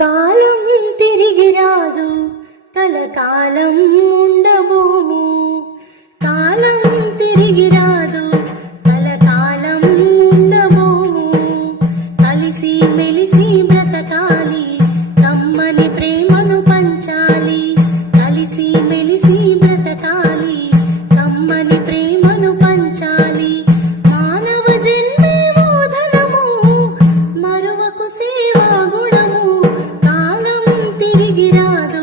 కాలం తిరిగి రాదు, కలకాలం ఉండబోము. కాలం తిరిగి రాదు, కలకాలం ఉండబోము. కలిసి మెలిసి బ్రతకాలి, కమ్మని ప్రేమను పంచాలి. కలిసి మెలిసి బ్రతకాలి, కమ్మని ప్రేమను పంచాలి. మానవ జన్మే మోదనము, మరువకు సేవా గుణము. కాలం తిరిగి రాదు,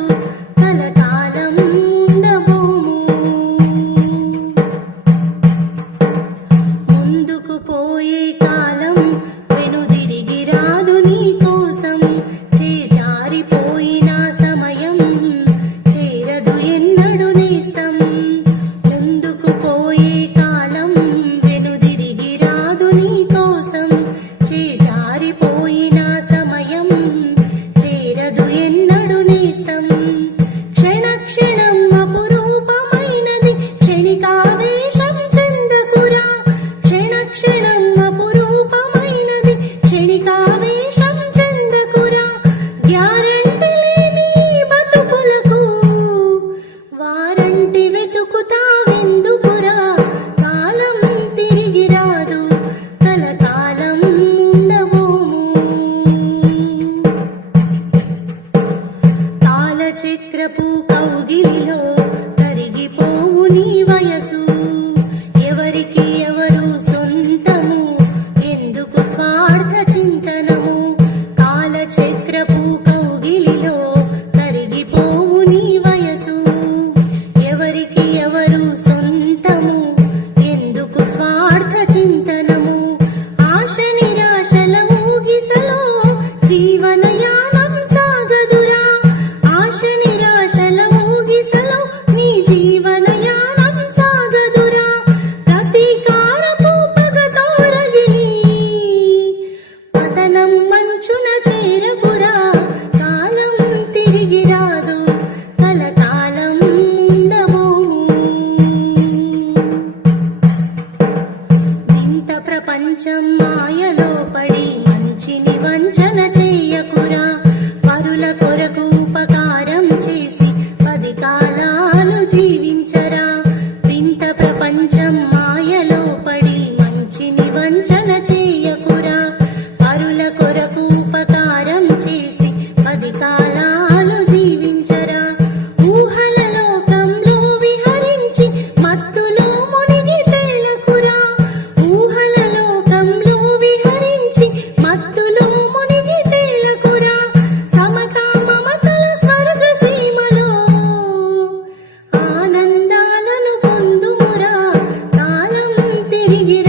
కలకాలం ఉండబోము. ముందుకు పోయే కాలం వెనుదిరిగి రాదు నీ కోసం. చేజారిపోయిన సమయం చేరదు ఎన్నడు నేస్తం. ముందుకు పోయే కాలం వెనుదిరిగి రాదు నీ కోసం. చేజారిపోయిన సమయం చేరదు ఎన్నడు నేస్తం. క్షణ క్షణం అపురూపమైనది, క్షణికావేశం చెందకురా. క్షణ క్షణం అపురూపమైనది, క్షణికావేశం చెందకురా. గ్యారంటీ లేని బతుకులకు వారంటీ వెతుకుతావెందుకురా. కాలం తిరిగి రాదు, కలకాలం ఉండబోము. కాలచక్రపు కౌగిలిలో కరిగిపోవు నీ వయసు. ఎవరికి ఎవరు సొంతము, ఎందుకు స్వార్థ చింతనము. కాలచక్రపు కౌగిలిలో కరిగిపోవు నీ వయసు. ఎవరికి ఎవరు సొంతము, ఎందుకు స్వార్థ చింతనము. ఆశ నిరాశల మూగిసలో జీవనయానం సాగదురా. ఆశ నిరాశల మూగిసలో నీ జీవనయానం సాగదురా. ప్రతీకారపు పగతో రగిలి పతనం మంచున చేరకురా. కాలం తిరిగి రాదు, కలకాలం ఉండబోము. ఇంత ప్రపంచం మాయలో పడి మంచిని వంచన చెయ్యకురా. పరుల కొరకు ఉపకారం చేసి 10 కాలాలు జీవించరా. ఇంత ప్రపంచం మాయలో పడి మంచిని వంచన చెయ్యకురా. పరుల కొరకు ఉపకారం చేసి 10 కాలాలు జీవించరా. ఊహల లోకంలో విహరించి మత్తులో మునిగి తేలకురా. ఊహల లోకంలో విహరించి మత్తులో మునిగి తేలకురా. సమతా మమతల స్వర్గ సీమలో ఆనందాలను పొందుమురా. కాలం తిరిగి